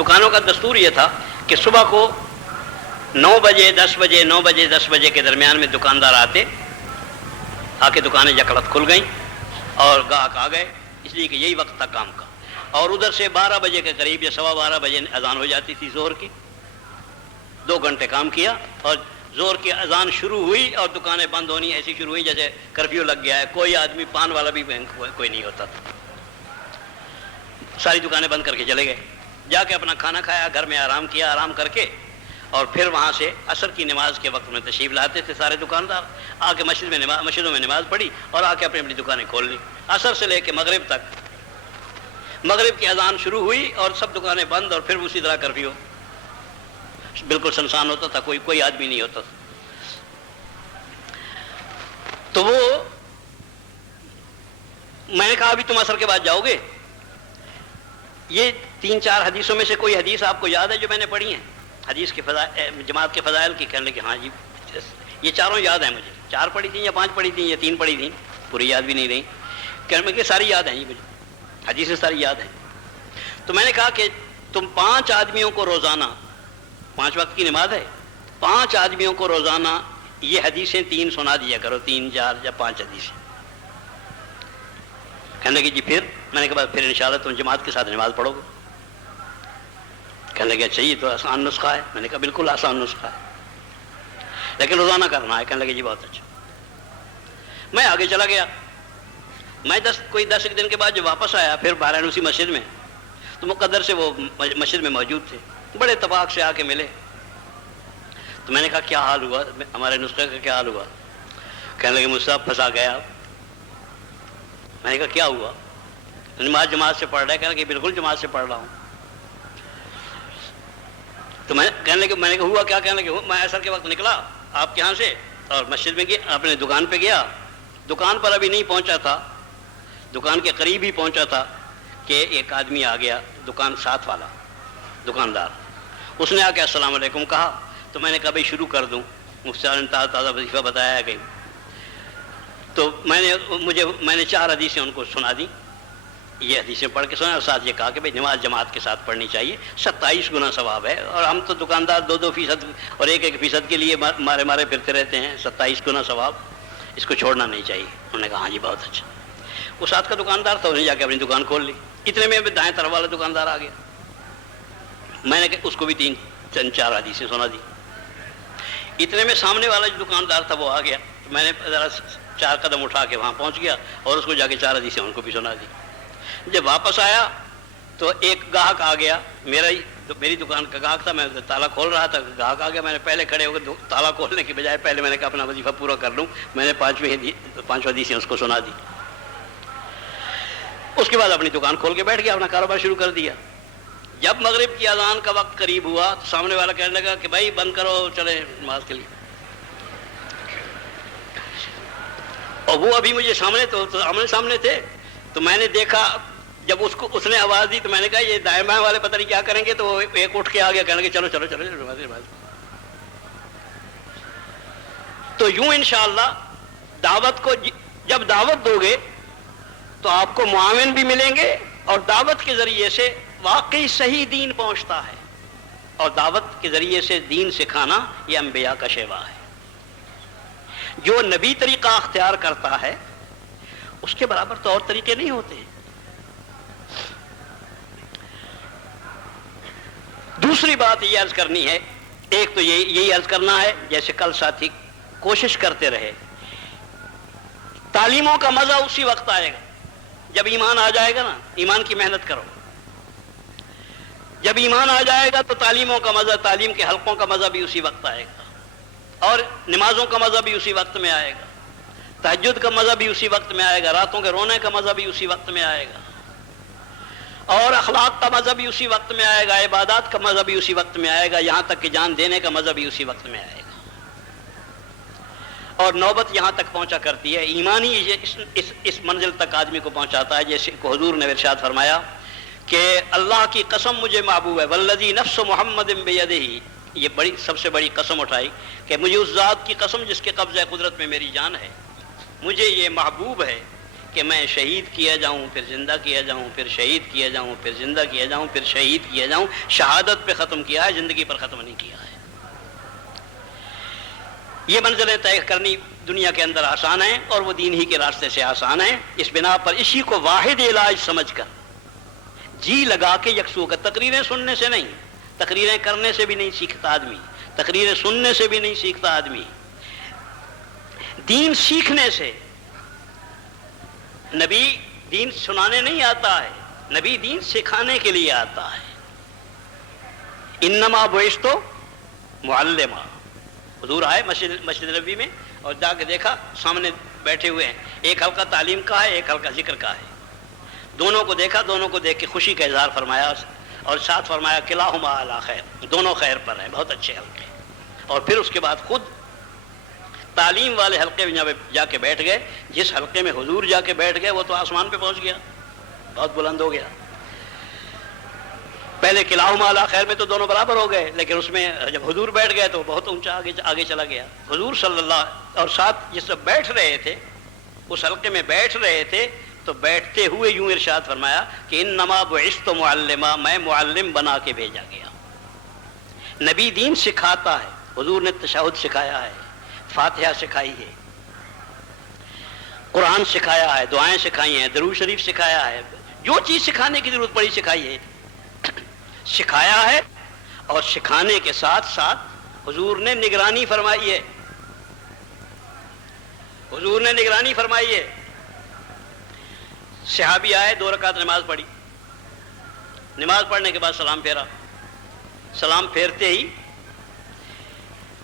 دکانوں کا دستور یہ تھا کہ صبح کو 9 بجے 10 بجے 9 بجے 10 بجے کے درمیان میں دکاندار آتے، آ کے دکانیں یکڑت کھل گئیں اور گاہک آ گئے، اس لیے کہ یہی وقت تھا کام کا. اور ادھر سے 12 بجے کے قریب یا 12:15 بجے اذان ہو جاتی تھی ظہر کی. 2 گھنٹے کام کیا اور ظہر کی اذان شروع ہوئی اور دکانیں بند ہونی ایسی شروع ہوئی جیسے کرفیو لگ گیا ہے. کوئی آدمی پان والا بھی کوئی نہیں ہوتا تھا. ساری دکانیں بند کر کے چلے گئے. جا کے اپنا کھانا کھایا، گھر میں آرام کیا، آرام کر کے اور پھر وہاں سے عصر کی نماز کے وقت میں تشریف لاتے تھے سارے دکاندار. آ کے مسجدوں میں نماز پڑھی اور آ کے اپنی اپنی دکانیں کھول لی. عصر سے لے کے مغرب تک، مغرب کی اذان شروع ہوئی اور سب دکانیں بند اور پھر اسی طرح کرفیو. بالکل سنسان ہوتا تھا، کوئی آدمی نہیں ہوتا تھا. تو وہ میں نے کہا ابھی تم عصر کے بعد جاؤ گے؟ یہ 3-4 حدیثوں میں سے کوئی حدیث آپ کو یاد ہے جو میں نے پڑھی ہیں حدیث کے جماعت کے فضائل کی؟ کہنے لگے ہاں جی یہ چاروں یاد ہیں مجھے. 4 پڑھی تھیں یا 5 پڑھی تھیں یا 3 پڑھی تھیں، پوری یاد بھی نہیں رہی. کہنے لگے ساری یاد ہیں جی مجھے، حدیثیں ساری یاد ہیں. تو میں نے کہا کہ تم 5 آدمیوں کو روزانہ، 5 وقت کی نماز ہے، 5 آدمیوں کو روزانہ یہ حدیثیں 3 سنا دیا کرو، 3 4 یا 5 حدیثیں. کہنے لگے جی پھر؟ میں نے کہا پھر انشاءاللہ تم جماعت کے ساتھ نماز پڑھو گے. کہنے لگے اچھا یہ تو آسان نسخہ ہے. میں نے کہا بالکل آسان نسخہ ہے لیکن روزانہ کرنا ہے. کہنے لگے جی بہت اچھا. میں آگے چلا گیا. میں 10 دن کے بعد جب واپس آیا پھر بارانسی مسجد میں، تو مقدر سے وہ مسجد میں موجود تھے، بڑے اتفاق سے آ کے ملے. تو میں نے کہا کیا حال ہوا، ہمارے نسخے کا کیا حال ہوا؟ کہنے لگے مجھ سے آپ پھنسا گیا. میں نے کہا کیا ہوا؟ نماز جماعت سے پڑھ رہا ہے؟ کہنے لگے بالکل جماعت سے پڑھ رہا ہوں. تو میں کہنے لگے، میں نے کہا ہوا کیا؟ کہنے لگے میں عصر کے وقت نکلا آپ کے یہاں سے اور مسجد میں گیا، اپنے دکان پہ گیا. دکان پر ابھی نہیں پہنچا تھا، دکان کے قریب ہی پہنچا تھا کہ ایک آدمی آ گیا، دکان ساتھ والا دکاندار. اس نے آ کے السلام علیکم کہا. تو میں نے کہا بھائی شروع کر دوں، مفتی صاحب نے تازہ وظیفہ بتایا ہے کہیں. تو میں نے 4 حدیثیں ان کو سنا دی. یہ حدیثیں پڑھ کے سنا اور ساتھ یہ کہا کہ بھائی نماز جماعت کے ساتھ پڑھنی چاہیے، 27 گنا ثواب ہے. اور ہم تو دکاندار 2% اور 1% کے لیے مارے پھرتے رہتے ہیں. 27 گنا ثواب، اس کو چھوڑنا نہیں چاہیے. انہوں نے کہا ہاں جی بہت اچھا. وہ ساتھ کا دکاندار تھا، انہیں جا کے اپنی دکان کھول لی. اتنے میں دائیں طرف والا دکاندار آ گیا. میں نے اس کو بھی 3-4 حدیثیں سنا دی. اتنے میں سامنے والا جو دکاندار تھا وہ آ گیا. تو میں نے ذرا 4 قدم اٹھا کے وہاں پہنچ گیا اور اس کو جا کے 4 حدیثیں ان کو بھی سنا دی. جب واپس آیا تو ایک گاہک آ گیا، میری دکان کا گاہک تھا. میں تالا کھول رہا تھا، گاہک آ گیا. میں نے پہلے کھڑے ہو کے تالا کھولنے کی بجائے پہلے میں نے کہا اپنا وظیفہ پورا کر لوں. میں نے 5 حدیثیں اس کو سنا دی. اس کے بعد اپنی دکان کھول کے بیٹھ گیا، اپنا کاروبار شروع کر دیا. جب مغرب کی اذان کا وقت قریب ہوا تو سامنے والا کہنے لگا کہ بھائی بند کرو، چلے نماز کے لیے. اور وہ ابھی مجھے سامنے تھے. تو میں نے دیکھا جب اس نے آواز دی تو میں نے کہا یہ دائیں بائیں والے پتہ نہیں کیا کریں گے. تو وہ ایک اٹھ کے آ گیا، کہنے لگے چلو نماز. تو یوں انشاءاللہ دعوت کو جب دعوت دو گے تو آپ کو معاون بھی ملیں گے اور دعوت کے ذریعے سے واقعی صحیح دین پہنچتا ہے. اور دعوت کے ذریعے سے دین سکھانا یہ انبیاء کا شیوا ہے. جو نبی طریقہ اختیار کرتا ہے اس کے برابر تو اور طریقے نہیں ہوتے. دوسری بات یہ عرض کرنی ہے، ایک تو یہی عرض کرنا ہے جیسے کل ساتھی کوشش کرتے رہے، تعلیموں کا مزہ اسی وقت آئے گا جب ایمان آ جائے گا نا. ایمان کی محنت کرو. جب ایمان آ جائے گا تو تعلیموں کا مزہ، تعلیم کے حلقوں کا مزہ بھی اسی وقت آئے گا اور نمازوں کا مزہ بھی اسی وقت میں آئے گا. تہجد کا مزہ بھی اسی وقت میں آئے گا، راتوں کے رونے کا مزہ بھی اسی وقت میں آئے گا اور اخلاق کا مزہ بھی اسی وقت میں آئے گا، عبادات کا مزہ بھی اسی وقت میں آئے گا، یہاں تک کہ جان دینے کا مزہ بھی اسی وقت میں آئے گا. اور نوبت یہاں تک پہنچا کرتی ہے، ایمان ہی اس منزل تک آدمی کو پہنچاتا ہے. جیسے حضور نے ارشاد فرمایا کہ اللہ کی قسم مجھے محبوب ہے، والذی نفس محمد بیدہ، یہ سب سے بڑی قسم اٹھائی کہ مجھے اس ذات کی قسم جس کے قبضہ قدرت میں میری جان ہے، مجھے یہ محبوب ہے کہ میں شہید کیا جاؤں پھر زندہ کیا جاؤں پھر شہید کیا جاؤں پھر زندہ کیا جاؤں پھر شہید کیا جاؤں. شہادت پہ ختم کیا ہے, زندگی پر ختم نہیں کیا ہے. یہ منزلیں طے کرنی دنیا کے اندر آسان ہے اور وہ دین ہی کے راستے سے آسان ہے. اس بنا پر اسی کو واحد علاج سمجھ کر جی لگا کے یکسو کا, تقریریں سننے سے نہیں, تقریریں کرنے سے بھی نہیں سیکھتا آدمی, تقریریں سننے سے بھی نہیں سیکھتا آدمی, دین سیکھنے سے. نبی دین سنانے نہیں آتا ہے, نبی دین سکھانے کے لیے آتا ہے. انما بعثت معلما. حضور آئے مسجد نبی میں اور جا کے دیکھا سامنے بیٹھے ہوئے ہیں, ایک حلقہ تعلیم کا ہے ایک حلقہ ذکر کا ہے. دونوں کو دیکھا, دونوں کو دیکھ کے خوشی کا اظہار فرمایا اور ساتھ فرمایا کلاہما علی خیر, دونوں خیر پر ہیں, بہت اچھے حلقے. اور پھر اس کے بعد خود تعلیم والے حلقے میں جا کے بیٹھ گئے. جس حلقے میں حضور جا کے بیٹھ گئے وہ تو آسمان پہ پہنچ گیا, بہت بلند ہو گیا. پہلے کلاہما علی خیر میں تو دونوں برابر ہو گئے, لیکن اس میں جب حضور بیٹھ گئے تو بہت اونچا آگے چلا گیا. حضور صلی اللہ اور ساتھ جس سے بیٹھ رہے تھے, اس حلقے میں بیٹھ رہے تھے, تو بیٹھتے ہوئے یوں ارشاد فرمایا کہ انما بعثت معلما, میں معلم بنا کے بھیجا گیا. نبی دین سکھاتا ہے. حضور نے تشہد سکھایا ہے, فاتحہ سکھائی ہے, قرآن سکھایا ہے, دعائیں سکھائی ہیں, درود شریف سکھایا ہے, جو چیز سکھانے کی ضرورت پڑی سکھائی ہے, سکھایا ہے. اور سکھانے کے ساتھ ساتھ حضور نے نگرانی فرمائی ہے. حضور نے نگرانی فرمائی ہے. صحابی آئے, 2 رکعت نماز پڑھی, نماز پڑھنے کے بعد سلام پھیرا, سلام پھیرتے ہی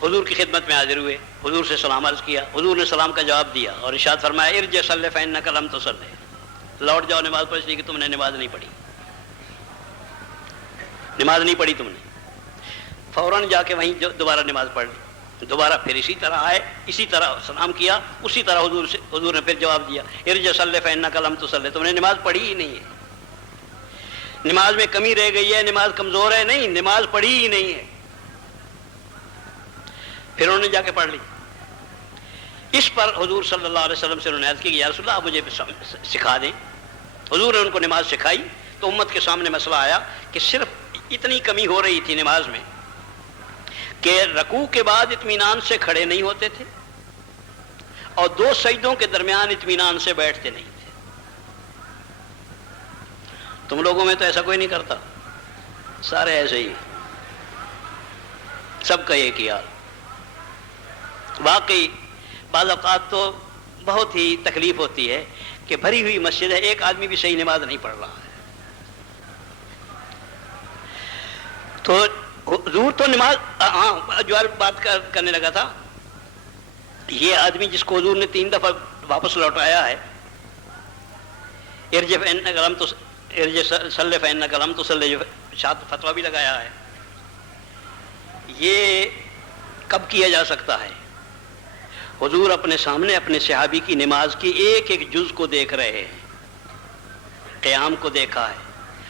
حضور کی خدمت میں حاضر ہوئے, حضور سے سلام عرض کیا. حضور نے سلام کا جواب دیا اور ارشاد فرمایا ارجع صلی فإنک لم تصلی, لوٹ جاؤ نماز پڑھ, اس لیے کہ تم نے نماز نہیں پڑھی, نماز نہیں پڑھی تم نے. فوراً جا کے وہیں دوبارہ نماز پڑھ لی. دوبارہ پھر اسی طرح آئے, اسی طرح سلام کیا, اسی طرح حضور نے پھر جواب دیا ارجع صلی فإنک لم تصلی, تم نے نماز پڑھی ہی نہیں ہے, نماز میں کمی رہ گئی ہے, نماز کمزور ہے, نہیں, نماز پڑھی ہی نہیں ہے. پھر انہوں نے جا کے پڑھ لی. اس پر حضور صلی اللہ علیہ وسلم سے انہوں نے عرض کی کہ یا رسول اللہ آپ مجھے سکھا دیں. حضور نے ان کو نماز سکھائی تو امت کے سامنے مسئلہ آیا کہ صرف اتنی کمی ہو رہی تھی نماز میں کہ رکوع کے بعد اطمینان سے کھڑے نہیں ہوتے تھے اور 2 سجدوں کے درمیان اطمینان سے بیٹھتے نہیں تھے. تم لوگوں میں تو ایسا کوئی نہیں کرتا, سارے ایسے ہی, سب کا ایک ہی حال. واقعی بعض اوقات تو بہت ہی تکلیف ہوتی ہے کہ بھری ہوئی مسجد ہے, ایک آدمی بھی صحیح نماز نہیں پڑھ رہا ہے. تو حضور تو نماز, ہاں جو بات کرنے لگا تھا, یہ آدمی جس کو حضور نے 3 دفعہ واپس لوٹایا ہے, ارجع صلی فإنک لم تصلی, جو شاد فتویٰ بھی لگایا ہے, یہ کب کیا جا سکتا ہے؟ حضور اپنے سامنے اپنے صحابی کی نماز کی ایک ایک جز کو دیکھ رہے ہیں, قیام کو دیکھا ہے,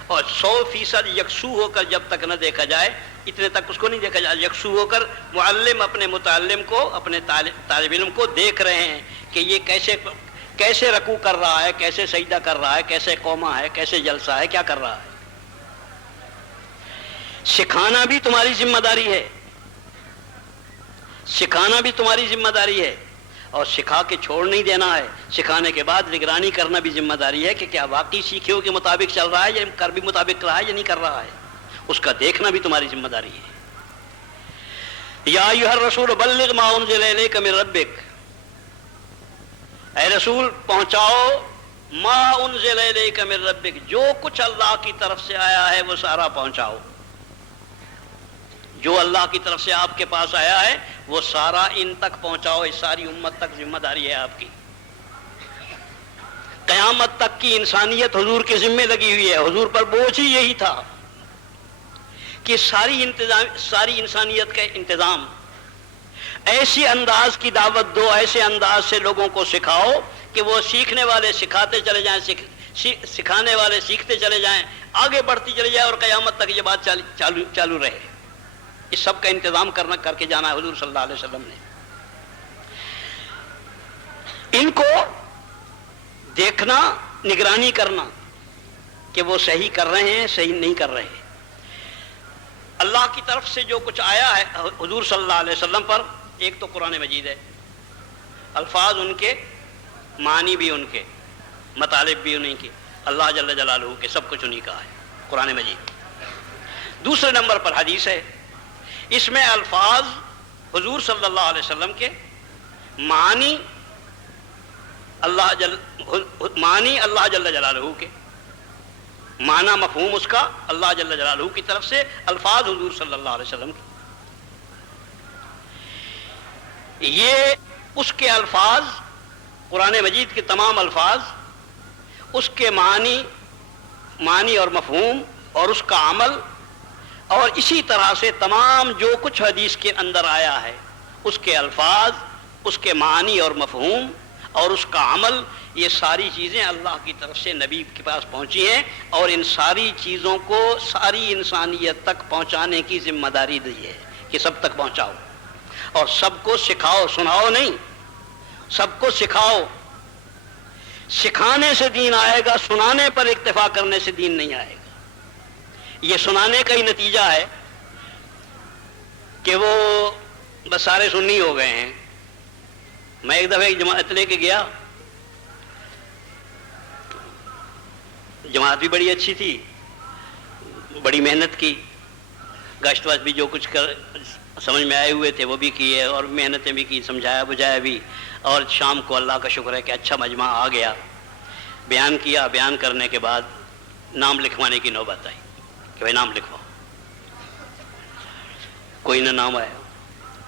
اور 100% یکسو ہو کر جب تک نہ دیکھا جائے اتنے تک اس کو نہیں دیکھا جائے. یکسو ہو کر معلم اپنے متعلم کو, اپنے طالب علم کو دیکھ رہے ہیں کہ یہ کیسے رکوع کر رہا ہے, کیسے سجدہ کر رہا ہے, کیسے قومہ ہے, کیسے جلسہ ہے, کیا کر رہا ہے. سکھانا بھی تمہاری ذمہ داری ہے, سکھانا بھی تمہاری ذمہ داری ہے, اور سکھا کے چھوڑ نہیں دینا ہے. سکھانے کے بعد نگرانی کرنا بھی ذمہ داری ہے کہ کیا واقعی سیکھیوں کے مطابق چل رہا ہے یا کر بھی مطابق رہا ہے یا نہیں کر رہا ہے, اس کا دیکھنا بھی تمہاری ذمہ داری ہے. یا ایھا الرسول بلغ ما انزل الیک من ربک, اے رسول پہنچاؤ ما انزل الیک من ربک, جو کچھ اللہ کی طرف سے آیا ہے وہ سارا پہنچاؤ. جو اللہ کی طرف سے آپ کے پاس آیا ہے وہ سارا ان تک پہنچاؤ. اس ساری امت تک ذمہ داری ہے آپ کی. قیامت تک کی انسانیت حضور کے ذمے لگی ہوئی ہے. حضور پر بوجھ ہی یہی تھا کہ ساری انسانیت کا انتظام ایسی انداز کی دعوت دو, ایسے انداز سے لوگوں کو سکھاؤ کہ وہ سیکھنے والے سکھاتے چلے جائیں, سکھانے والے سیکھتے چلے جائیں, آگے بڑھتی چلی جائے اور قیامت تک یہ بات چالو رہے. اس سب کا انتظام کر کے جانا ہے حضور صلی اللہ علیہ وسلم نے. ان کو دیکھنا، نگرانی کرنا کہ وہ صحیح کر رہے ہیں صحیح نہیں کر رہے. اللہ کی طرف سے جو کچھ آیا ہے حضور صلی اللہ علیہ وسلم پر، ایک تو قرآن مجید ہے، الفاظ ان کے، معنی بھی ان کے، مطالب بھی انہیں کے، اللہ جل جلالہ کے، سب کچھ انہیں کا ہے قرآن مجید. دوسرے نمبر پر حدیث ہے، اس میں الفاظ حضور صلی اللہ علیہ وسلم کے، معنی اللہ جل جلالہ کے، معنی مفہوم اس کا اللہ جل جلالہ کی طرف سے، الفاظ حضور صلی اللہ علیہ وسلم کے. یہ اس کے الفاظ، قرآن مجید کے تمام الفاظ، اس کے معنی اور مفہوم اور اس کا عمل، اور اسی طرح سے تمام جو کچھ حدیث کے اندر آیا ہے اس کے الفاظ، اس کے معنی اور مفہوم اور اس کا عمل، یہ ساری چیزیں اللہ کی طرف سے نبی کے پاس پہنچی ہیں، اور ان ساری چیزوں کو ساری انسانیت تک پہنچانے کی ذمہ داری دی ہے کہ سب تک پہنچاؤ اور سب کو سکھاؤ. سناؤ نہیں، سب کو سکھاؤ. سکھانے سے دین آئے گا، سنانے پر اکتفا کرنے سے دین نہیں آئے گا. یہ سنانے کا ہی نتیجہ ہے کہ وہ بس سارے سنی ہو گئے ہیں. میں ایک دفعہ ایک جماعت لے کے گیا، جماعت بھی بڑی اچھی تھی، بڑی محنت کی، گشت وشت بھی جو کچھ سمجھ میں آئے ہوئے تھے وہ بھی کیے، اور محنتیں بھی کی، سمجھایا بجھایا بھی. اور شام کو اللہ کا شکر ہے کہ اچھا مجمع آ گیا. بیان کیا، بیان کرنے کے بعد نام لکھوانے کی نوبت آئی کہ بھائی نام لکھواؤ. کوئی نہ نام آیا.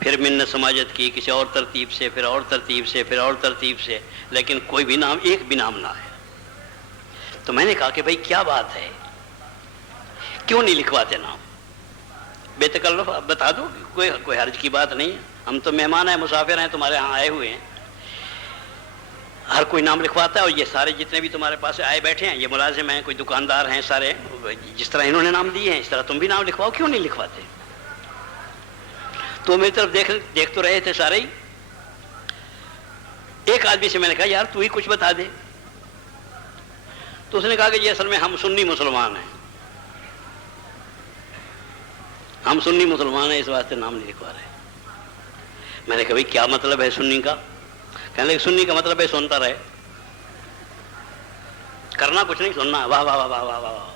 پھر منت سماجت کی کسی اور ترتیب سے، پھر اور ترتیب سے، پھر اور ترتیب سے، لیکن کوئی بھی نام، ایک بھی نام نہ آیا. تو میں نے کہا کہ بھائی کیا بات ہے، کیوں نہیں لکھواتے نام؟ بے تکلف بتا دو، کوئی حرج کی بات نہیں ہے. ہم تو مہمان ہیں، مسافر ہیں، تمہارے ہاں آئے ہوئے ہیں. ہر کوئی نام لکھواتا ہے، اور یہ سارے جتنے بھی تمہارے پاس آئے بیٹھے ہیں یہ ملازم ہیں، کوئی دکاندار ہیں، سارے جس طرح انہوں نے نام دیے ہیں اس طرح تم بھی نام لکھواؤ. کیوں نہیں لکھواتے؟ تو میری طرف دیکھ تو رہے تھے سارے ہی. ایک آدمی سے میں نے کہا یار تو ہی کچھ بتا دے. تو اس نے کہا کہ یہ اصل میں ہم سنی مسلمان ہیں، ہم سنی مسلمان ہیں، اس واسطے نام نہیں لکھوا رہے. میں نے کہا بھائی کیا مطلب ہے سنی کا؟ کہنے لگے سنی کا مطلب ہے سنتا رہے، کرنا کچھ نہیں، سننا. واہ واہ واہ واہ واہ واہ.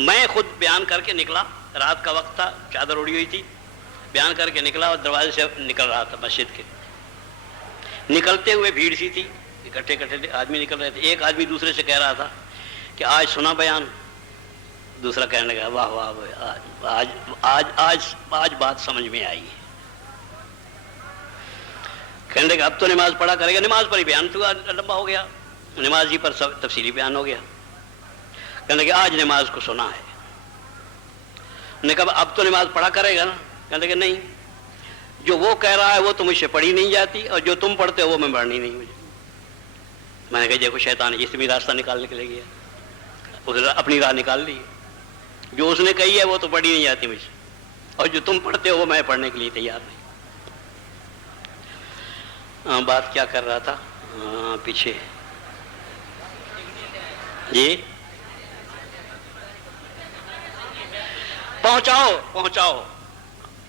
میں خود بیان کر کے نکلا، رات کا وقت تھا، چادر اڑی ہوئی تھی، بیان کر کے نکلا اور دروازے سے نکل رہا تھا مسجد کے. نکلتے ہوئے بھیڑ سی تھی، اکٹھے آدمی نکل رہے تھے. ایک آدمی دوسرے سے کہہ رہا تھا کہ آج سنا بیان. دوسرا کہنے لگا واہ واہ آج بات سمجھ میں آئی ہے. کہنے لگا اب تو نماز پڑھا کرے گا. نماز پر ہی بیان تو لمبا ہو گیا، نماز ہی پر سب تفصیلی بیان ہو گیا. کہنے لگا آج نماز کو سنا ہے. نے کہا اب تو نماز پڑھا کرے گا نا؟ کہنے لگا نہیں، جو وہ کہہ رہا ہے وہ تو مجھ سے پڑھی نہیں جاتی، اور جو تم پڑھتے ہو وہ میں پڑھنی نہیں مجھے. میں نے کہا دیکھو شیطان جس بھی راستہ نکالنے کے لے گیا، اس نے اپنی راہ نکال لی. جو اس نے کہی ہے وہ تو پڑھی نہیں جاتی مجھ سے، اور جو تم پڑھتے ہو وہ میں پڑھنے کے لیے تیار نہیں. بات کیا کر رہا تھا پیچھے جی؟ پہنچاؤ.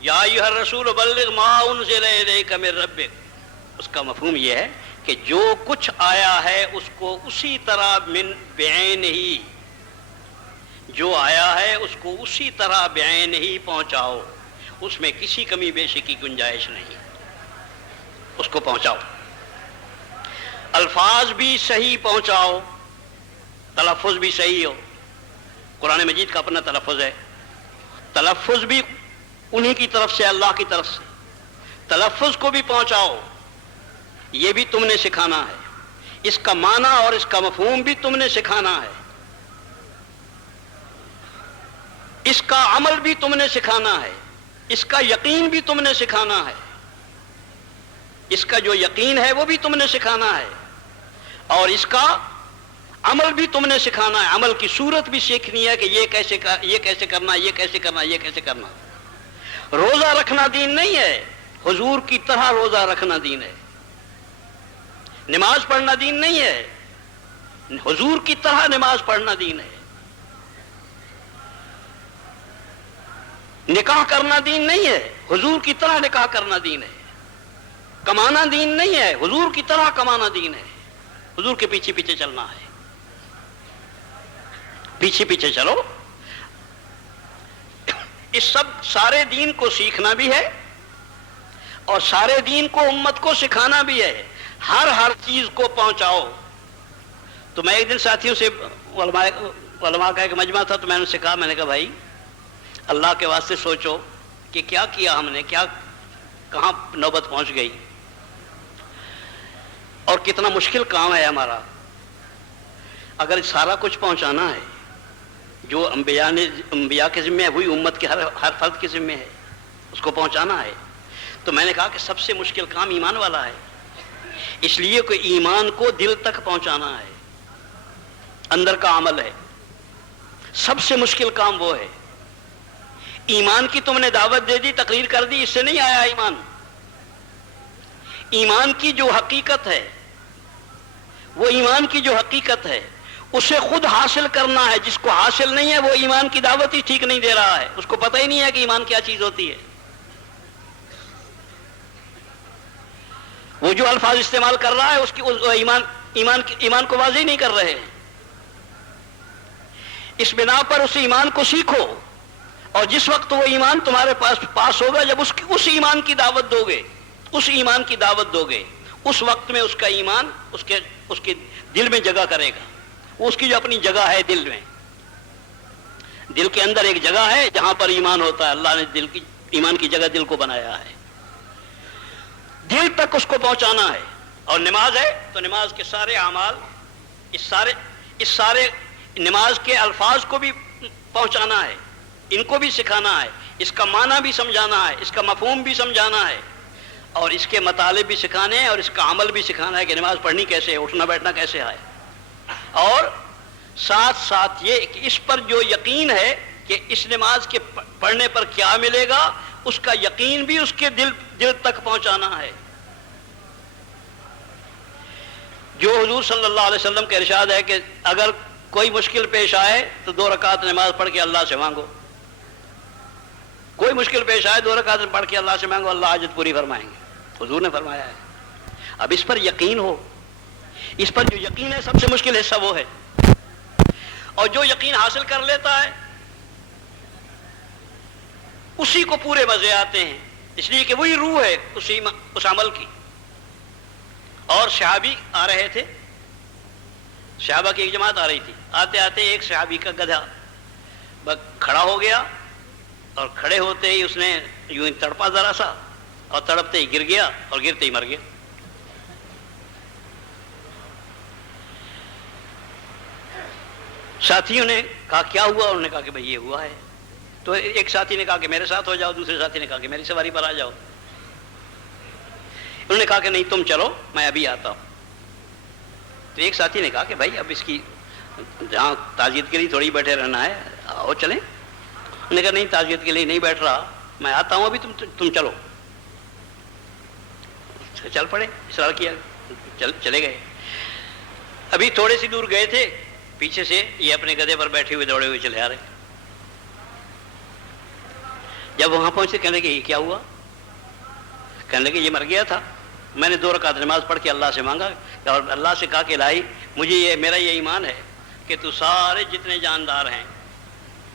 یا ایھا الرسول بلغ ما انزل الیک من ربک. اس کا مفہوم یہ ہے کہ جو کچھ آیا ہے اس کو اسی طرح من بعین ہی، جو آیا ہے اس کو اسی طرح بعین ہی پہنچاؤ. اس میں کسی کمی بیشی کی گنجائش نہیں، اس کو پہنچاؤ. الفاظ بھی صحیح پہنچاؤ، تلفظ بھی صحیح ہو. قرآن مجید کا اپنا تلفظ ہے، تلفظ بھی انہی کی طرف سے، اللہ کی طرف سے. تلفظ کو بھی پہنچاؤ، یہ بھی تم نے سکھانا ہے. اس کا معنی اور اس کا مفہوم بھی تم نے سکھانا ہے. اس کا عمل بھی تم نے سکھانا ہے. اس کا یقین بھی تم نے سکھانا ہے. اس کا جو یقین ہے وہ بھی تم نے سکھانا ہے، اور اس کا عمل بھی تم نے سکھانا ہے. عمل کی صورت بھی سیکھنی ہے کہ یہ کیسے کرنا، یہ کیسے کرنا. روزہ رکھنا دین نہیں ہے، حضور کی طرح روزہ رکھنا دین ہے. نماز پڑھنا دین نہیں ہے، حضور کی طرح نماز پڑھنا دین ہے. نکاح کرنا دین نہیں ہے، حضور کی طرح نکاح کرنا دین ہے. کمانا دین نہیں ہے، حضور کی طرح کمانا دین ہے. حضور کے پیچھے پیچھے چلنا ہے. پیچھے پیچھے چلو. اس سب سارے دین کو سیکھنا بھی ہے اور سارے دین کو امت کو سکھانا بھی ہے. ہر چیز کو پہنچاؤ. تو میں ایک دن ساتھیوں سے علماء کا ایک مجمع تھا، تو میں نے ان سے کہا، میں نے کہا بھائی اللہ کے واسطے سوچو کہ کیا کیا ہم نے، کیا کہاں نوبت پہنچ گئی اور کتنا مشکل کام ہے ہمارا. اگر سارا کچھ پہنچانا ہے جو انبیاء کے ذمہ ہے، وہی امت کے ہر فرد کے ذمہ ہے، اس کو پہنچانا ہے. تو میں نے کہا کہ سب سے مشکل کام ایمان والا ہے، اس لیے کہ ایمان کو دل تک پہنچانا ہے، اندر کا عمل ہے. سب سے مشکل کام وہ ہے. ایمان کی تم نے دعوت دے دی، تقریر کر دی، اس سے نہیں آیا ایمان. ایمان کی جو حقیقت ہے، وہ ایمان کی جو حقیقت ہے اسے خود حاصل کرنا ہے. جس کو حاصل نہیں ہے وہ ایمان کی دعوت ہی ٹھیک نہیں دے رہا ہے، اس کو پتہ ہی نہیں ہے کہ ایمان کیا چیز ہوتی ہے. وہ جو الفاظ استعمال کر رہا ہے اس کی ایمان کو واضح نہیں کر رہے ہیں. اس بنا پر اس ایمان کو سیکھو، اور جس وقت وہ ایمان تمہارے پاس ہوگا، جب اس ایمان کی دعوت دو گے، اس ایمان کی دعوت دو گے، اس وقت میں اس کا ایمان اس کے دل میں جگہ کرے گا. وہ اس کی جو اپنی جگہ ہے دل میں، دل کے اندر ایک جگہ ہے جہاں پر ایمان ہوتا ہے. اللہ نے ایمان کی جگہ دل کو بنایا ہے. دل تک اس کو پہنچانا ہے. اور نماز ہے تو نماز کے سارے اعمال، اس سارے نماز کے الفاظ کو بھی پہنچانا ہے، ان کو بھی سکھانا ہے، اس کا معنی بھی سمجھانا ہے، اس کا مفہوم بھی سمجھانا ہے، اور اس کے مطالب بھی سکھانے ہیں، اور اس کا عمل بھی سکھانا ہے کہ نماز پڑھنی کیسے ہے، اٹھنا بیٹھنا کیسے ہے. اور ساتھ ساتھ یہ کہ اس پر جو یقین ہے کہ اس نماز کے پڑھنے پر کیا ملے گا، اس کا یقین بھی اس کے دل تک پہنچانا ہے. جو حضور صلی اللہ علیہ وسلم کا ارشاد ہے کہ اگر کوئی مشکل پیش آئے تو 2 رکعت نماز پڑھ کے اللہ سے مانگو. کوئی مشکل پیش آئے 2 رکعت پڑھ کے اللہ سے مانگو، اللہ حاجت پوری فرمائیں گے. حضور نے فرمایا ہے. اب اس پر یقین ہو. اس پر جو یقین ہے سب سے مشکل حصہ وہ ہے. اور جو یقین حاصل کر لیتا ہے اسی کو پورے مزے آتے ہیں، اس لیے کہ وہی روح ہے اس عمل کی. اور صحابی آ رہے تھے، صحابہ کی ایک جماعت آ رہی تھی. آتے آتے ایک صحابی کا گدھا کھڑا ہو گیا، اور کھڑے ہوتے ہی اس نے یوں تڑپا ذرا سا، اور تڑپتے ہی گر گیا، اور گرتے ہی مر گیا. ساتھیوں نے کہا کیا ہوا؟ انہوں نے کہا کہ بھئی یہ ہوا ہے. تو ایک ساتھی نے کہا کہ میرے ساتھ ہو جاؤ، دوسرے ساتھی نے کہا کہ میری سواری پر آ جاؤ. انہوں نے کہا کہ نہیں تم چلو، میں ابھی آتا ہوں. تو ایک ساتھی نے کہا کہ بھائی اب اس کی جہاں تعزیت کے لیے تھوڑی بیٹھے رہنا ہے، آؤ چلیں. انہوں نے کہا نہیں تعزیت کے لیے نہیں بیٹھ رہا، میں آتا ہوں ابھی، تم چلو. چل پڑے، اصرار کیا، چلے گئے. ابھی تھوڑے سی دور گئے تھے، پیچھے سے یہ اپنے گدھے پر بیٹھے ہوئے دوڑے ہوئے چلے آ رہے. جب وہاں پہنچے کہنے لگے یہ کیا ہوا؟ کہنے لگے یہ مر گیا تھا، میں نے 2 رکعت نماز پڑھ کے اللہ سے مانگا اور اللہ سے کہا کہ الہی مجھے میرا یہ ایمان ہے کہ تو سارے جتنے جاندار ہیں،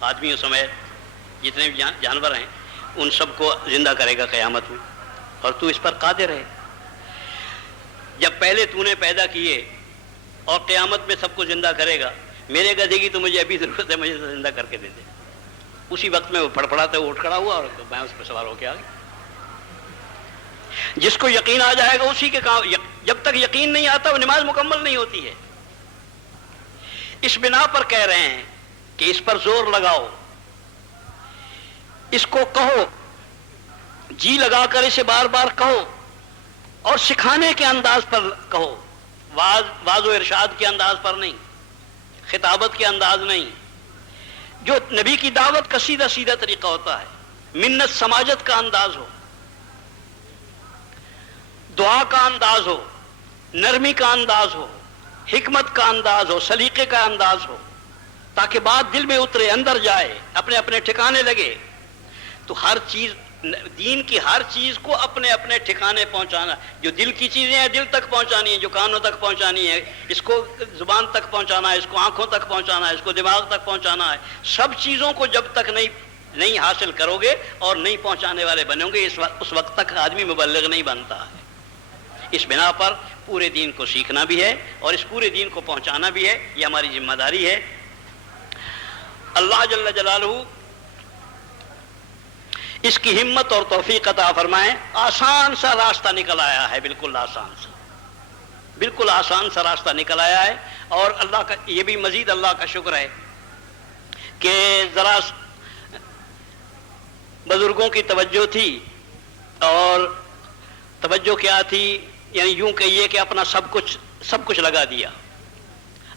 آدمیوں سمیت جتنے بھی جانور ہیں، ان سب کو زندہ کرے گا قیامت میں، اور تو اس پر قادر ہے. جب پہلے تو نے پیدا کیے اور قیامت میں سب کو زندہ کرے گا، میرے گدھے کی تو مجھے ابھی ضرورت ہے، مجھے زندہ کر کے دے دے. اسی وقت میں وہ پڑپڑاتے ہوئے اٹھ کھڑا ہوا اور میں اس پہ سوار ہو کے آ گیا. جس کو یقین آ جائے گا اسی کے کام. جب تک یقین نہیں آتا وہ نماز مکمل نہیں ہوتی ہے. اس بنا پر کہہ رہے ہیں کہ اس پر زور لگاؤ، اس کو کہو، جی لگا کر اسے بار بار کہو، اور سکھانے کے انداز پر کہو، واض و ارشاد کے انداز پر نہیں، خطابت کے انداز نہیں. جو نبی کی دعوت کا سیدھا سیدھا طریقہ ہوتا ہے، منت سماجت کا انداز ہو، دعا کا انداز ہو، نرمی کا انداز ہو، حکمت کا انداز ہو، سلیقے کا انداز ہو، تاکہ بات دل میں اترے، اندر جائے، اپنے اپنے ٹھکانے لگے. تو ہر چیز، دین کی ہر چیز کو اپنے اپنے ٹھکانے پہنچانا. جو دل کی چیزیں ہیں دل تک پہنچانی ہے، جو کانوں تک پہنچانی ہے، اس کو زبان تک پہنچانا ہے، اس کو آنکھوں تک پہنچانا ہے، اس کو دماغ تک پہنچانا ہے. سب چیزوں کو جب تک نہیں حاصل کرو گے اور نہیں پہنچانے والے بنو گے، اس وقت تک آدمی مبلغ نہیں بنتا ہے. اس بنا پر پورے دین کو سیکھنا بھی ہے اور اس پورے دین کو پہنچانا بھی ہے، یہ ہماری ذمہ داری ہے. اللہ جل جلالہ اس کی ہمت اور توفیق عطا فرمائے. آسان سا راستہ نکل آیا ہے، بالکل آسان سا، بالکل آسان سا راستہ نکل آیا ہے. اور اللہ کا یہ بھی مزید اللہ کا شکر ہے کہ ذرا بزرگوں کی توجہ تھی، اور توجہ کیا تھی، یعنی یوں کہیے کہ اپنا سب کچھ لگا دیا،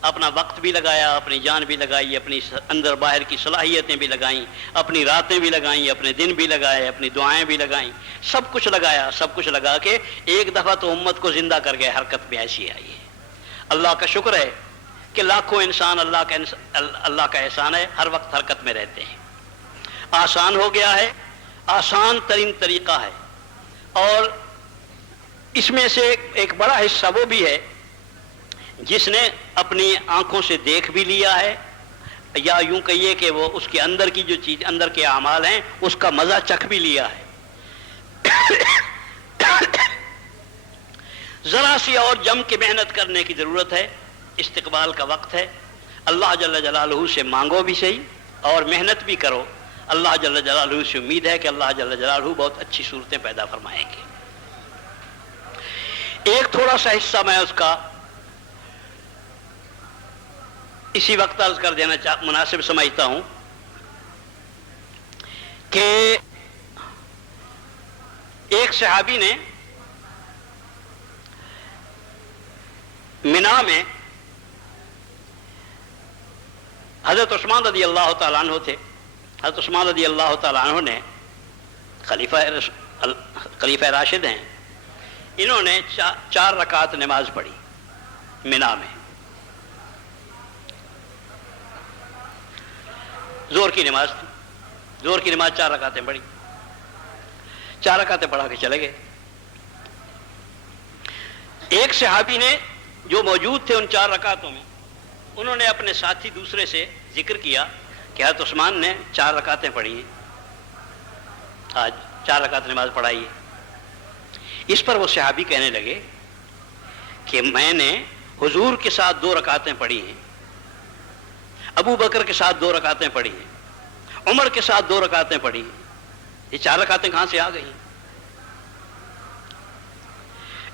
اپنا وقت بھی لگایا، اپنی جان بھی لگائی، اپنی اندر باہر کی صلاحیتیں بھی لگائیں، اپنی راتیں بھی لگائیں، اپنے دن بھی لگائے، اپنی دعائیں بھی لگائیں، سب کچھ لگایا. سب کچھ لگا کے ایک دفعہ تو امت کو زندہ کر گئے، حرکت میں ایسی آئی ہے. اللہ کا شکر ہے کہ لاکھوں انسان اللہ کا احسان ہے، ہر وقت حرکت میں رہتے ہیں. آسان ہو گیا ہے، آسان ترین طریقہ ہے. اور اس میں سے ایک بڑا حصہ وہ بھی ہے جس نے اپنی آنکھوں سے دیکھ بھی لیا ہے، یا یوں کہیے کہ وہ اس کے اندر کی جو چیز، اندر کے اعمال ہیں، اس کا مزہ چکھ بھی لیا ہے. ذرا سی اور جم کے محنت کرنے کی ضرورت ہے. استقبال کا وقت ہے. اللہ جل جلالہ سے مانگو بھی صحیح اور محنت بھی کرو. اللہ جل جلالہ سے امید ہے کہ اللہ جل جلالہ بہت اچھی صورتیں پیدا فرمائیں گے. ایک تھوڑا سا حصہ میں اس کا اسی وقت عرض کر دینا مناسب سمجھتا ہوں کہ ایک صحابی نے منا میں، حضرت عثمان رضی اللہ تعالیٰ عنہ تھے. حضرت عثمان رضی اللہ تعالیٰ عنہ نے خلیفہ راشد ہیں، انہوں نے 4 رکعت نماز پڑھی منا میں، زور کی نماز تھی. زور کی نماز 4 رکعتیں پڑھی، 4 رکعتیں پڑھا کے چلے گئے. ایک صحابی نے جو موجود تھے ان 4 رکعتوں میں، انہوں نے اپنے ساتھی دوسرے سے ذکر کیا کہ حضرت عثمان نے 4 رکعتیں پڑھی ہیں، آج 4 رکعت نماز پڑھائی ہے. اس پر وہ صحابی کہنے لگے کہ میں نے حضور کے ساتھ 2 رکعتیں پڑھی ہیں، ابو بکر کے ساتھ 2 رکعتیں پڑھی ہیں، عمر کے ساتھ 2 رکعتیں پڑھی ہیں، یہ 4 رکعتیں کہاں سے آ گئی؟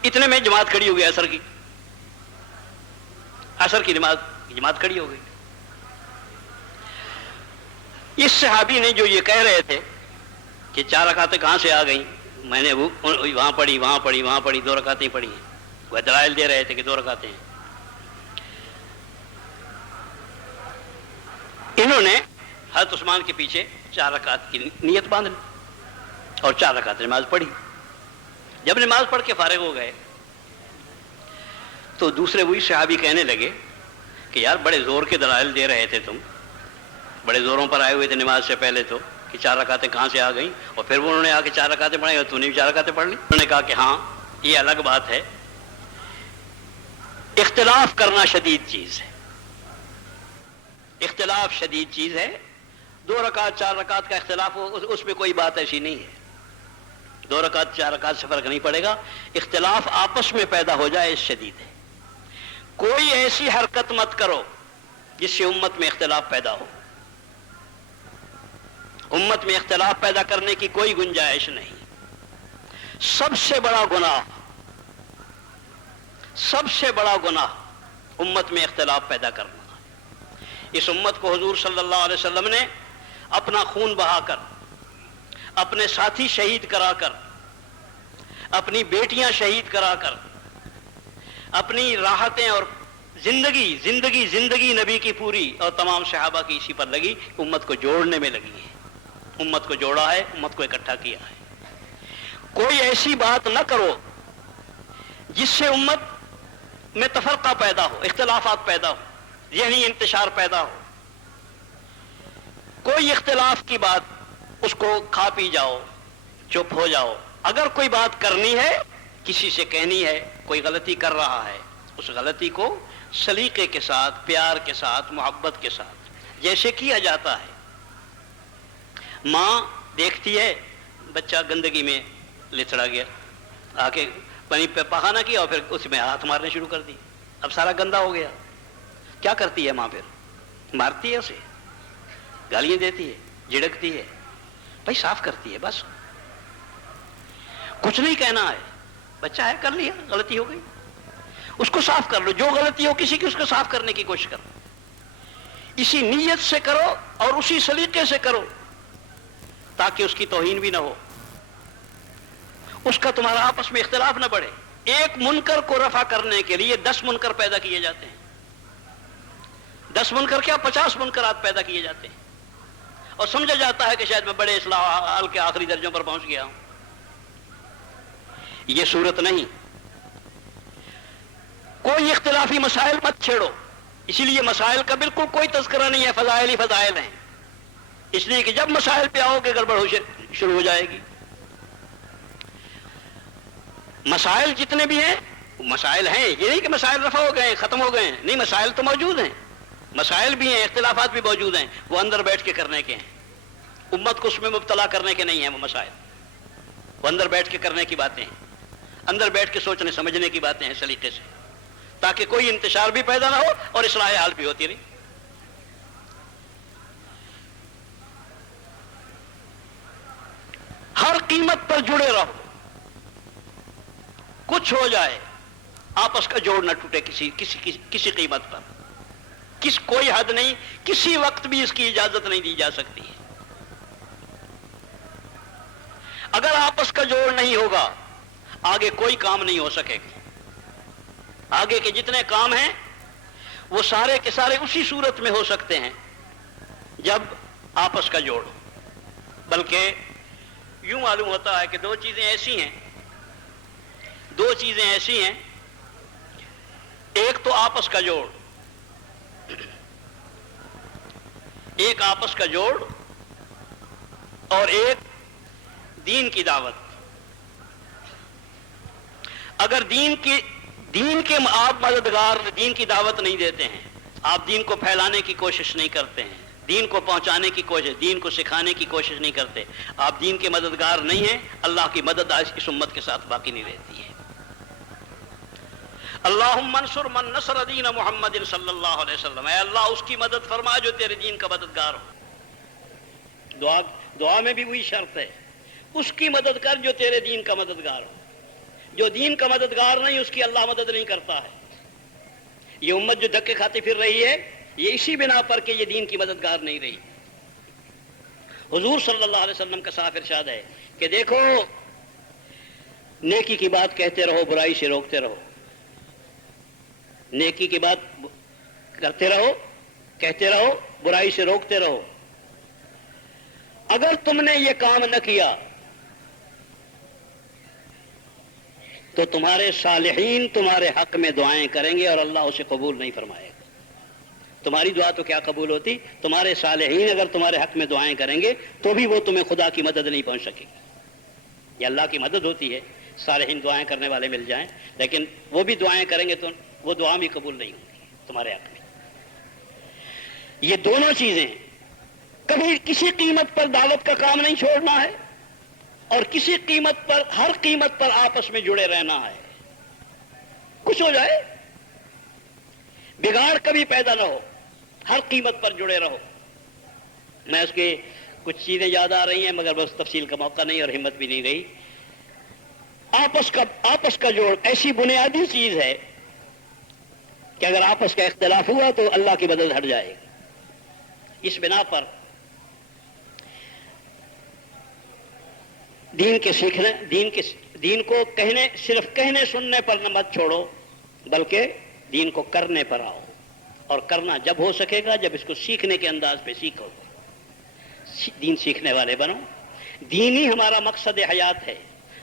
اتنے میں جماعت کھڑی ہو گئی، عصر کی نماز جماعت کھڑی ہو گئی. اس صحابی نے جو یہ کہہ رہے تھے کہ 4 رکعتیں کہاں سے آ گئیں، میں نے وہاں پڑھی، وہاں پڑھی، وہاں پڑھی، 2 رکعتیں پڑھی ہیں، وہ دلائل دے رہے تھے کہ 2 رکعتیں ہیں. انہوں نے حضرت عثمان کے پیچھے 4 رکعت کی نیت باندھ لی اور 4 رکعت نماز پڑھی. جب نماز پڑھ کے فارغ ہو گئے تو دوسرے وہی صحابی کہنے لگے کہ یار بڑے زور کے دلائل دے رہے تھے، تم بڑے زوروں پر آئے ہوئے تھے نماز سے پہلے تو، کہ 4 رکعتیں کہاں سے آ گئیں، اور پھر وہ انہوں نے آ کے 4 رکعتیں پڑھائی اور تو نے بھی 4 رکعتیں پڑھ لی. انہوں نے کہا کہ ہاں یہ الگ بات ہے، اختلاف کرنا شدید چیز ہے، اختلاف شدید چیز ہے. 2 رکعت 4 رکعت کا اختلاف ہو، اس میں کوئی بات ایسی نہیں ہے. 2 رکعت 4 رکعت سے فرق نہیں پڑے گا. اختلاف آپس میں پیدا ہو جائے اس شدید ہے. کوئی ایسی حرکت مت کرو جس سے امت میں اختلاف پیدا ہو. امت میں اختلاف پیدا کرنے کی کوئی گنجائش نہیں. سب سے بڑا گناہ امت میں اختلاف پیدا کرنا. اس امت کو حضور صلی اللہ علیہ وسلم نے اپنا خون بہا کر، اپنے ساتھی شہید کرا کر، اپنی بیٹیاں شہید کرا کر، اپنی راحتیں اور زندگی نبی کی پوری اور تمام صحابہ کی اسی پر لگی، امت کو جوڑنے میں لگی ہے. امت کو جوڑا ہے، امت کو اکٹھا کیا ہے. کوئی ایسی بات نہ کرو جس سے امت میں تفرقہ پیدا ہو، اختلافات پیدا ہو، ذہنی انتشار پیدا ہو. کوئی اختلاف کی بات اس کو کھا پی جاؤ، چپ ہو جاؤ. اگر کوئی بات کرنی ہے، کسی سے کہنی ہے، کوئی غلطی کر رہا ہے، اس غلطی کو سلیقے کے ساتھ، پیار کے ساتھ، محبت کے ساتھ جیسے کیا جاتا ہے. ماں دیکھتی ہے بچہ گندگی میں لتڑا گیا، آ کے پانی پہ پخانا کیا اور پھر اس میں ہاتھ مارنے شروع کر دی، اب سارا گندا ہو گیا. کیا کرتی ہے ماں؟ پھر مارتی ہے اسے، گالیاں دیتی ہے، جھڑکتی ہے، بھائی صاف کرتی ہے. بس کچھ نہیں کہنا ہے، بچہ ہے، کر لیا، غلطی ہو گئی، اس کو صاف کر لو. جو غلطی ہو کسی کی اس کو صاف کرنے کی کوشش کرو، اسی نیت سے کرو اور اسی سلیقے سے کرو تاکہ اس کی توہین بھی نہ ہو، اس کا تمہارا آپس میں اختلاف نہ بڑھے. ایک منکر کو رفع کرنے کے لیے 10 منکر پیدا کیے جاتے ہیں. 10 منکر کیا، 50 منکرات پیدا کیے جاتے ہیں، اور سمجھا جاتا ہے کہ شاید میں بڑے اصلاح حال کے آخری درجوں پر پہنچ گیا ہوں. یہ صورت نہیں. کوئی اختلافی مسائل مت چھیڑو، اسی لیے مسائل کا بالکل کوئی تذکرہ نہیں ہے، فضائل ہی فضائل ہیں. اس لیے کہ جب مسائل پہ آؤ گے گڑبڑ شروع ہو جائے گی. مسائل جتنے بھی ہیں مسائل ہیں، یہ نہیں کہ مسائل رفع ہو گئے ہیں، ختم ہو گئے ہیں، نہیں، مسائل تو موجود ہیں، مسائل بھی ہیں، اختلافات بھی موجود ہیں، وہ اندر بیٹھ کے کرنے کے ہیں. امت کو اس میں مبتلا کرنے کے نہیں ہیں. وہ مسائل وہ اندر بیٹھ کے کرنے کی باتیں ہیں، اندر بیٹھ کے سوچنے سمجھنے کی باتیں ہیں سلیقے سے، تاکہ کوئی انتشار بھی پیدا نہ ہو اور اصلاح حال بھی ہوتی رہی. ہر قیمت پر جڑے رہو، کچھ ہو جائے آپس کا جوڑ نہ ٹوٹے کسی قیمت پر. کوئی حد نہیں، کسی وقت بھی اس کی اجازت نہیں دی جا سکتی ہے. اگر آپس کا جوڑ نہیں ہوگا آگے کوئی کام نہیں ہو سکے گا. آگے کے جتنے کام ہیں وہ سارے کے سارے اسی صورت میں ہو سکتے ہیں جب آپس کا جوڑ ہو. بلکہ یوں معلوم ہوتا ہے کہ دو چیزیں ایسی ہیں، ایک تو آپس کا جوڑ، ایک آپس کا جوڑ اور ایک دین کی دعوت. اگر دین کے آپ مددگار دین کی دعوت نہیں دیتے ہیں، آپ دین کو پھیلانے کی کوشش نہیں کرتے ہیں، دین کو پہنچانے کی کوشش، دین کو سکھانے کی کوشش نہیں کرتے، آپ دین کے مددگار نہیں ہیں، اللہ کی مدد آج اس امت کے ساتھ باقی نہیں رہتی ہے. اللہم انصر من نصر دین محمد صلی اللہ علیہ وسلم، اے اللہ اس کی مدد فرما جو تیرے دین کا مددگار ہو. دعا میں بھی وہی شرط ہے، اس کی مدد کر جو تیرے دین کا مددگار ہو. جو دین کا مددگار نہیں اس کی اللہ مدد نہیں کرتا ہے. یہ امت جو دھکے کھاتی پھر رہی ہے یہ اسی بنا پر کہ یہ دین کی مددگار نہیں رہی. حضور صلی اللہ علیہ وسلم کا صاف ارشاد ہے کہ دیکھو، نیکی کی بات کہتے رہو، برائی سے روکتے رہو. نیکی کی بات کرتے رہو، کہتے رہو، برائی سے روکتے رہو. اگر تم نے یہ کام نہ کیا تو تمہارے صالحین تمہارے حق میں دعائیں کریں گے اور اللہ اسے قبول نہیں فرمائے گا. تمہاری دعا تو کیا قبول ہوتی، تمہارے صالحین اگر تمہارے حق میں دعائیں کریں گے تو بھی وہ تمہیں خدا کی مدد نہیں پہنچ سکے گی. یہ اللہ کی مدد ہوتی ہے، صالحین دعائیں کرنے والے مل جائیں، لیکن وہ بھی دعائیں کریں گے تو وہ دعا بھی قبول نہیں ہوگی تمہارے حق میں. یہ دونوں چیزیں، کبھی کسی قیمت پر دعوت کا کام نہیں چھوڑنا ہے اور کسی قیمت پر، ہر قیمت پر آپس میں جڑے رہنا ہے. کچھ ہو جائے بگاڑ کبھی پیدا نہ ہو، ہر قیمت پر جڑے رہو. میں اس کے کچھ چیزیں یاد آ رہی ہیں مگر بس تفصیل کا موقع نہیں اور ہمت بھی نہیں رہی. آپس کا جوڑ ایسی بنیادی چیز ہے کہ اگر آپس کا اختلاف ہوا تو اللہ کی مدد ہٹ جائے گی. اس بنا پر دین کو صرف کہنے سننے پر نہ مت چھوڑو، بلکہ دین کو کرنے پر آؤ. اور کرنا جب ہو سکے گا جب اس کو سیکھنے کے انداز پہ سیکھو. دین سیکھنے والے بنو. دین ہی ہمارا مقصد حیات ہے،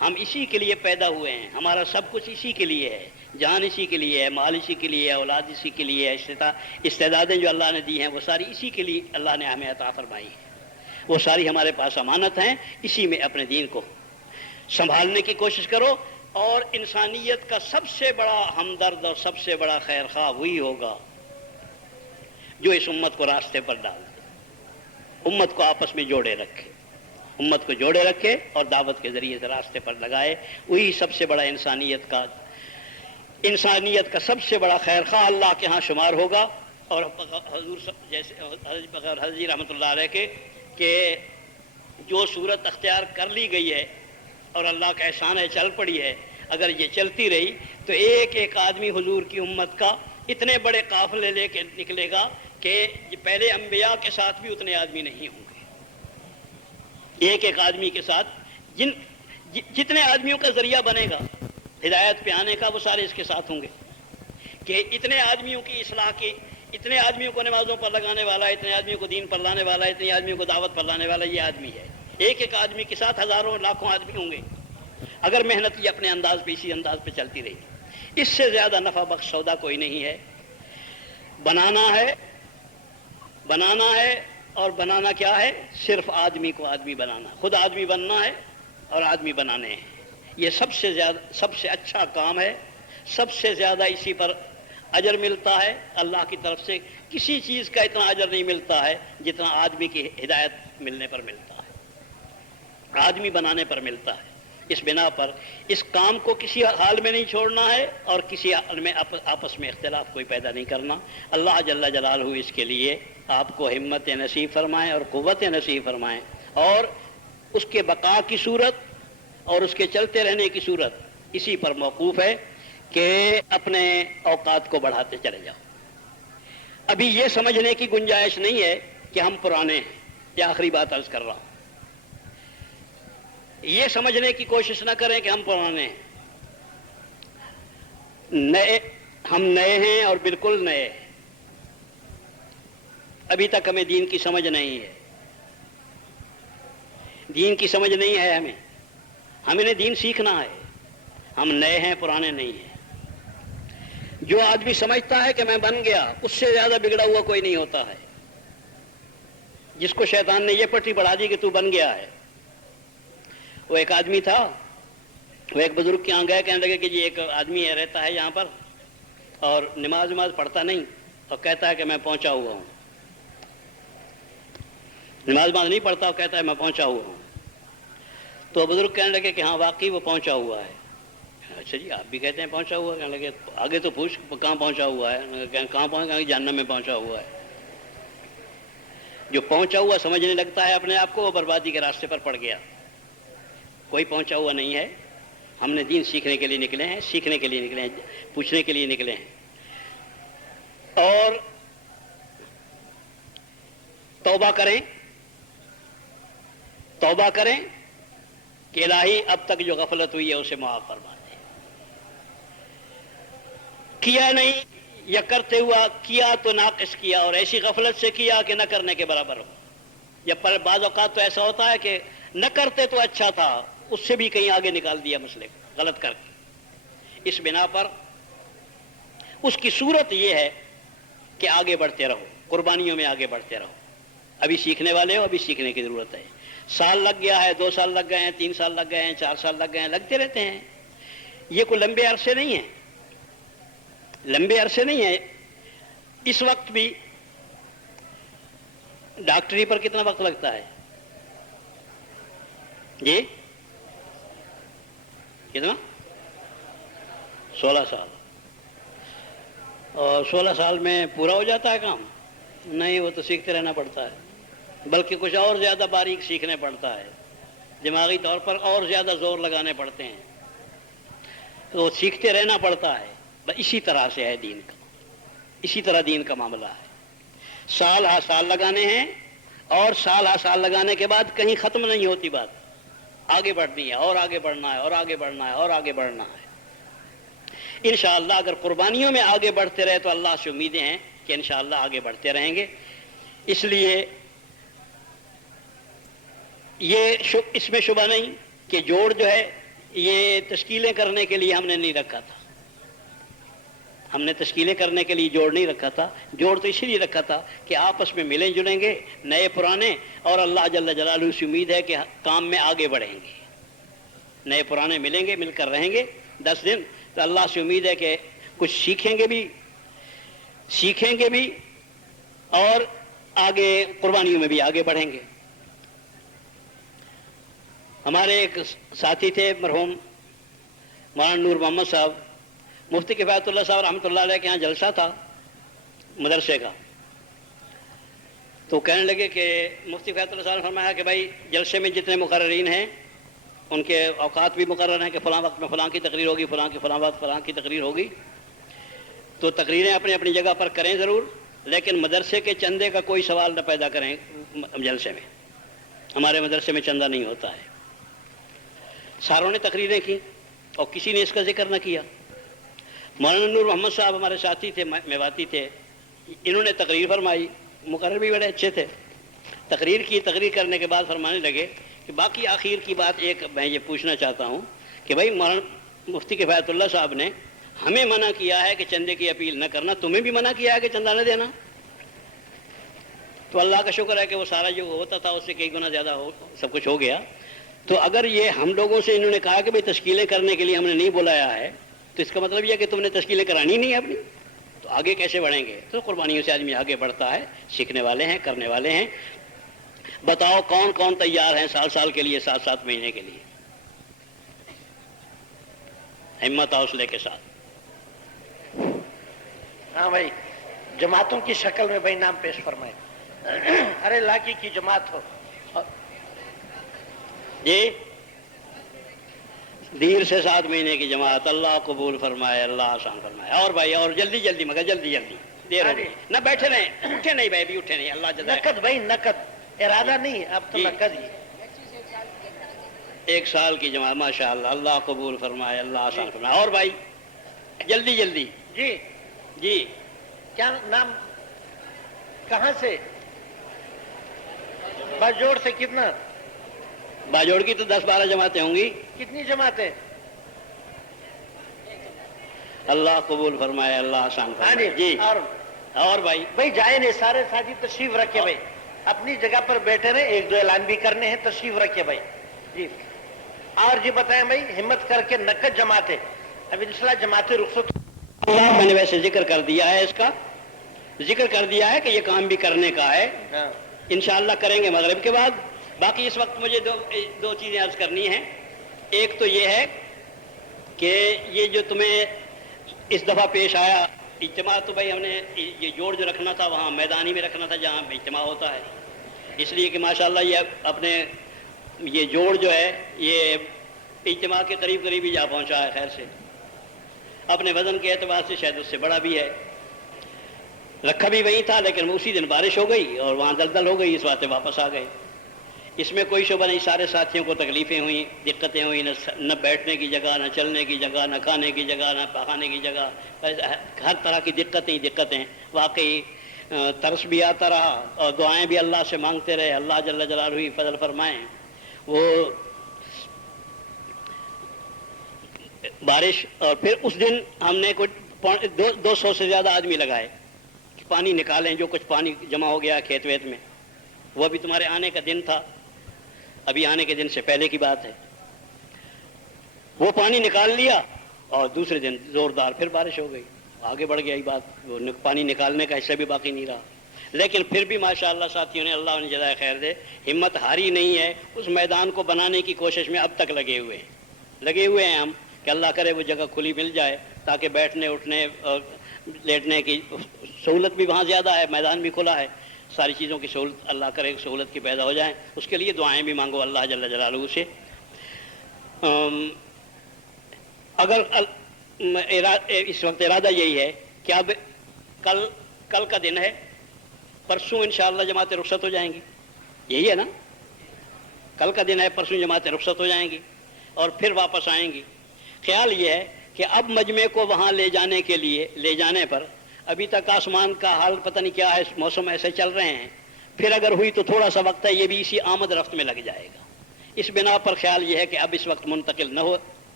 ہم اسی کے لیے پیدا ہوئے ہیں، ہمارا سب کچھ اسی کے لیے ہے، جان اسی کے لیے ہے، مال اسی کے لیے ہے، اولاد اسی کے لیے ہے، استعدادیں جو اللہ نے دی ہیں وہ ساری اسی کے لیے اللہ نے ہمیں عطا فرمائی ہے، وہ ساری ہمارے پاس امانت ہیں، اسی میں اپنے دین کو سنبھالنے کی کوشش کرو، اور انسانیت کا سب سے بڑا ہمدرد اور سب سے بڑا خیر خواہ وہی ہوگا جو اس امت کو راستے پر ڈال دے، امت کو آپس میں جوڑے رکھے، امت کو جوڑے رکھے اور دعوت کے ذریعے سے راستے پر لگائے، وہی سب سے بڑا انسانیت کا سب سے بڑا خیر خواہ اللہ کے ہاں شمار ہوگا۔ اور حضور جیسے حضرت جی رحمۃ اللہ علیہ کے کہ جو صورت اختیار کر لی گئی ہے اور اللہ کا احسان ہے چل پڑی ہے، اگر یہ چلتی رہی تو ایک ایک آدمی حضور کی امت کا اتنے بڑے قافلے لے کے نکلے گا کہ پہلے انبیاء کے ساتھ بھی اتنے آدمی نہیں ہوں گے، ایک ایک آدمی کے ساتھ جتنے آدمیوں کا ذریعہ بنے گا ہدایت پہ آنے کا وہ سارے اس کے ساتھ ہوں گے، کہ اتنے آدمیوں کی اصلاح کی، اتنے آدمیوں کو نمازوں پر لگانے والا، اتنے آدمیوں کو دین پر لانے والا، اتنے آدمیوں کو دعوت پر لانے والا یہ آدمی ہے، ایک ایک آدمی کے ساتھ ہزاروں لاکھوں آدمی ہوں گے اگر محنت یہ اپنے انداز پہ اسی انداز پہ چلتی رہی۔ اس سے زیادہ نفع بخش سودا کوئی نہیں ہے، بنانا ہے اور بنانا کیا ہے؟ صرف آدمی کو آدمی بنانا، خود آدمی بننا ہے اور آدمی بنانے ہیں، یہ سب سے اچھا کام ہے، سب سے زیادہ اسی پر اجر ملتا ہے اللہ کی طرف سے، کسی چیز کا اتنا اجر نہیں ملتا ہے جتنا آدمی کی ہدایت ملنے پر ملتا ہے، آدمی بنانے پر ملتا ہے۔ اس بنا پر اس کام کو کسی حال میں نہیں چھوڑنا ہے اور کسی حال میں آپس میں اختلاف کوئی پیدا نہیں کرنا۔ اللہ جل جلالہ اس کے لیے آپ کو ہمت نصیب فرمائیں اور قوت نصیب فرمائیں، اور اس کے بقا کی صورت اور اس کے چلتے رہنے کی صورت اسی پر موقوف ہے کہ اپنے اوقات کو بڑھاتے چلے جاؤ۔ ابھی یہ سمجھنے کی گنجائش نہیں ہے کہ ہم پرانے ہیں، یہ آخری بات عرض کر رہا ہوں، یہ سمجھنے کی کوشش نہ کریں کہ ہم پرانے ہیں، ہم نئے ہیں اور بالکل نئے ہیں، ابھی تک ہمیں دین کی سمجھ نہیں ہے، دین کی سمجھ نہیں ہے ہمیں نے دین سیکھنا ہے، ہم نئے ہیں پرانے نہیں ہیں۔ جو آدمی سمجھتا ہے کہ میں بن گیا، اس سے زیادہ بگڑا ہوا کوئی نہیں ہوتا ہے، جس کو شیطان نے یہ پٹی بڑھا دی کہ تو بن گیا ہے۔ وہ ایک آدمی تھا، وہ ایک بزرگ کے یہاں گئے، کہنے لگے کہ جی ایک آدمی ہے رہتا ہے یہاں پر اور نماز پڑھتا نہیں اور کہتا ہے کہ میں پہنچا ہوا ہوں، نماز نہیں پڑھتا اور کہتا ہے میں پہنچا ہوا ہوں۔ تو بزرگ کہنے لگے کہ ہاں واقعی وہ پہنچا ہوا ہے۔ اچھا جی آپ بھی کہتے ہیں پہنچا ہوا ہے؟ کہنے لگے آگے تو پوچھ کہاں پہنچا ہوا ہے؟ کہاں پہنچا؟ جہنم میں پہنچا ہوا ہے۔ جو پہنچا ہوا سمجھنے لگتا ہے اپنے آپ کو، وہ بربادی کے راستے پر پڑ گیا۔ کوئی پہنچا ہوا نہیں ہے، ہم نے دین سیکھنے کے لیے نکلے ہیں، سیکھنے کے لیے نکلے ہیں، پوچھنے کے لیے نکلے ہیں، اور توبہ کریں کہ الہی اب تک جو غفلت ہوئی ہے اسے معاف فرما دے، کیا نہیں یا کرتے ہوا کیا تو ناقص کیا، اور ایسی غفلت سے کیا کہ نہ کرنے کے برابر ہو، یا بعض اوقات تو ایسا ہوتا ہے کہ نہ کرتے تو اچھا تھا، اس سے بھی کہیں آگے نکال دیا مسئلے کو غلط کر کے۔ اس بنا پر اس کی صورت یہ ہے کہ آگے بڑھتے رہو، قربانیوں میں آگے بڑھتے رہو، ابھی سیکھنے والے ہو، ابھی سیکھنے کی ضرورت ہے، سال لگ گیا ہے، 2 سال لگ گئے ہیں، 3 سال لگ گئے ہیں، 4 سال لگ گئے ہیں، لگتے رہتے ہیں، یہ کوئی لمبے عرصے نہیں ہیں، لمبے عرصے نہیں ہیں۔ اس وقت بھی ڈاکٹری پر کتنا وقت لگتا ہے جی؟ کتنا؟ 16 سال، اور 16 سال میں پورا ہو جاتا ہے کام؟ نہیں، وہ تو سیکھتے رہنا پڑتا ہے، بلکہ کچھ اور زیادہ باریک سیکھنے پڑتا ہے، دماغی طور پر اور زیادہ زور لگانے پڑتے ہیں، تو سیکھتے رہنا پڑتا ہے۔ اسی طرح سے ہے دین کا، اسی طرح دین کا معاملہ ہے، سال ہا سال لگانے ہیں، اور سال ہا سال لگانے کے بعد کہیں ختم نہیں ہوتی بات، آگے بڑھنی ہے اور آگے بڑھنا ہے اور آگے بڑھنا ہے اور آگے بڑھنا ہے۔ انشاءاللہ اگر قربانیوں میں آگے بڑھتے رہے تو اللہ سے امیدیں ہیں کہ انشاءاللہ آگے بڑھتے رہیں گے۔ اس لیے اس میں شبہ نہیں کہ جوڑ جو ہے یہ تشکیلیں کرنے کے لیے ہم نے نہیں رکھا تھا، ہم نے تشکیلیں کرنے کے لیے جوڑ نہیں رکھا تھا، جوڑ تو اسی لیے رکھا تھا کہ آپس میں ملیں جلیں گے نئے پرانے، اور اللہ جل جلالہ سے امید ہے کہ کام میں آگے بڑھیں گے، نئے پرانے ملیں گے، مل کر رہیں گے 10 دن، تو اللہ سے امید ہے کہ کچھ سیکھیں گے بھی اور آگے قربانیوں میں بھی آگے بڑھیں گے۔ ہمارے ایک ساتھی تھے مرحوم مولانا نور محمد صاحب، مفتی کفایت اللہ صاحب رحمۃ اللہ علیہ کے یہاں جلسہ تھا مدرسے کا، تو کہنے لگے کہ مفتی کفایت اللہ صاحب نے فرمایا کہ بھائی جلسے میں جتنے مقررین ہیں ان کے اوقات بھی مقرر ہیں کہ فلاں وقت میں فلاں کی تقریر ہوگی، فلاں کی فلاں وقت فلاں کی تقریر ہوگی، تو تقریریں اپنی اپنی جگہ پر کریں ضرور، لیکن مدرسے کے چندے کا کوئی سوال نہ پیدا کریں جلسے میں، ہمارے مدرسے میں چندہ نہیں ہوتا ہے۔ ساروں نے تقریریں کی اور کسی نے اس کا ذکر نہ کیا۔ مولانا نور محمد صاحب ہمارے ساتھی تھے، میواتی تھے، انہوں نے تقریر فرمائی، مقرر بھی بڑے اچھے تھے، تقریر کی، تقریر کرنے کے بعد فرمانے لگے کہ باقی آخر کی بات ایک میں یہ پوچھنا چاہتا ہوں کہ بھائی مولانا مفتی کفایت اللہ صاحب نے ہمیں منع کیا ہے کہ چندے کی اپیل نہ کرنا، تمہیں بھی منع کیا ہے کہ چندہ نہ دینا؟ تو اللہ کا شکر ہے کہ وہ سارا جو ہوتا تھا اس سے کئی گنا زیادہ سب کچھ ہو گیا۔ تو اگر یہ ہم لوگوں سے انہوں نے کہا کہ بھئی تشکیلیں کرنے کے لیے ہم نے نہیں بلایا ہے، تو اس کا مطلب یہ کہ تم نے تشکیلیں کرانی نہیں اپنی، تو آگے کیسے بڑھیں گے؟ تو قربانیوں سے آدمی آگے بڑھتا ہے، سیکھنے والے ہیں، کرنے والے ہیں۔ بتاؤ کون کون تیار ہیں سال کے لیے، 7 مہینے کے لیے؟ ہمت حوصلے کے ساتھ۔ ہاں بھائی، جماعتوں کی شکل میں بھائی نام پیش فرمائے، ہر علاقے کی جماعت ہو۔ جی، دیر سے 7 مہینے کی جماعت، اللہ قبول فرمائے، اللہ آسان فرمائے۔ اور بھائی اور جلدی مگر جلدی دیر ہو گئی، نہ بیٹھے رہیں، اٹھے نہیں بھائی، بھی اٹھے نہیں، اللہ جزائے۔ نقد بھائی نقد، ارادہ نہیں، اب تو نقد ہی۔ 1 سال کی جماعت، ماشاء اللہ، اللہ قبول فرمائے، اللہ آسان فرمائے۔ اور بھائی جلدی جی جی، کیا نام، کہاں سے؟ باجوڑ سے؟ کتنا؟ باجوڑ کی تو 10-12 جماعتیں ہوں گی۔ کتنی جماعتیں؟ اللہ قبول فرمائے، اللہ آسان فرمائے۔ جی، اور بھائی جائیں نہیں، سارے ساتھی تشریف رکھے بھائی، اپنی جگہ پر بیٹھے رہے، 1-2 اعلان بھی کرنے ہیں، تشریف رکھے بھائی۔ جی، اور جی بتائیں بھائی، ہمت کر کے نقد جماعتیں، اب انشاءاللہ جماعتیں رخصت۔ اللہ میں نے ویسے ذکر کر دیا ہے، اس کا ذکر کر دیا ہے کہ یہ کام بھی کرنے کا ہے، انشاءاللہ کریں گے مغرب کے بعد۔ باقی اس وقت مجھے دو چیزیں عرض کرنی ہیں۔ ایک تو یہ ہے کہ یہ جو تمہیں اس دفعہ پیش آیا اجتماع، تو بھائی ہم نے یہ جوڑ جو رکھنا تھا وہاں میدانی میں رکھنا تھا جہاں اجتماع ہوتا ہے، اس لیے کہ ماشاءاللہ یہ اپنے یہ جوڑ جو ہے یہ اجتماع کے قریب ہی جا پہنچا ہے، خیر سے اپنے وزن کے اعتبار سے شاید اس سے بڑا بھی ہے۔ رکھا بھی وہی تھا، لیکن اسی دن بارش ہو گئی اور وہاں دلدل ہو گئی، اس واسطے واپس آ گئے۔ اس میں کوئی شبہ نہیں، سارے ساتھیوں کو تکلیفیں ہوئیں، دقتیں ہوئیں، نہ بیٹھنے کی جگہ، نہ چلنے کی جگہ، نہ کھانے کی جگہ، نہ پکانے کی جگہ، ہر طرح کی دقتیں واقعی ترس بھی آتا رہا اور دعائیں بھی اللہ سے مانگتے رہے، اللہ جل جلالہ فضل فرمائیں۔ وہ بارش، اور پھر اس دن ہم نے کچھ 200 سے زیادہ آدمی لگائے کہ پانی نکالیں، جو کچھ پانی جمع ہو گیا کھیت ویت میں، وہ بھی تمہارے آنے کا دن تھا، ابھی آنے کے دن سے پہلے کی بات ہے، وہ پانی نکال لیا اور دوسرے دن زوردار پھر بارش ہو گئی، آگے بڑھ گیا یہ بات، وہ پانی نکالنے کا حصہ بھی باقی نہیں رہا۔ لیکن پھر بھی ماشاءاللہ ساتھیوں نے، اللہ انہیں جزائے خیر دے، ہمت ہاری نہیں ہے، اس میدان کو بنانے کی کوشش میں اب تک لگے ہوئے ہیں ہم، کہ اللہ کرے وہ جگہ کھلی مل جائے تاکہ بیٹھنے اٹھنے اور لیٹنے کی سہولت بھی وہاں زیادہ ہے، میدان بھی کھلا ہے، ساری چیزوں کی سہولت اللہ کرے سہولت کی پیدا ہو جائیں، اس کے لیے دعائیں بھی مانگو اللہ جل جلالہ سے۔ اگر اس وقت ارادہ یہی ہے کہ اب کل کا دن ہے، پرسوں انشاءاللہ جماعتیں رخصت ہو جائیں گی، یہی ہے نا، کل کا دن ہے، پرسوں جماعتیں رخصت ہو جائیں گی اور پھر واپس آئیں گی۔ خیال یہ ہے کہ اب مجمع کو وہاں لے جانے پر ابھی تک آسمان کا حال پتہ نہیں کیا ہے، موسم ایسے چل رہے ہیں، پھر اگر ہوئی تو تھوڑا سا وقت ہے، یہ بھی اسی آمد رفت میں لگ جائے گا۔ اس بنا پر خیال یہ ہے کہ اب اس وقت منتقل نہ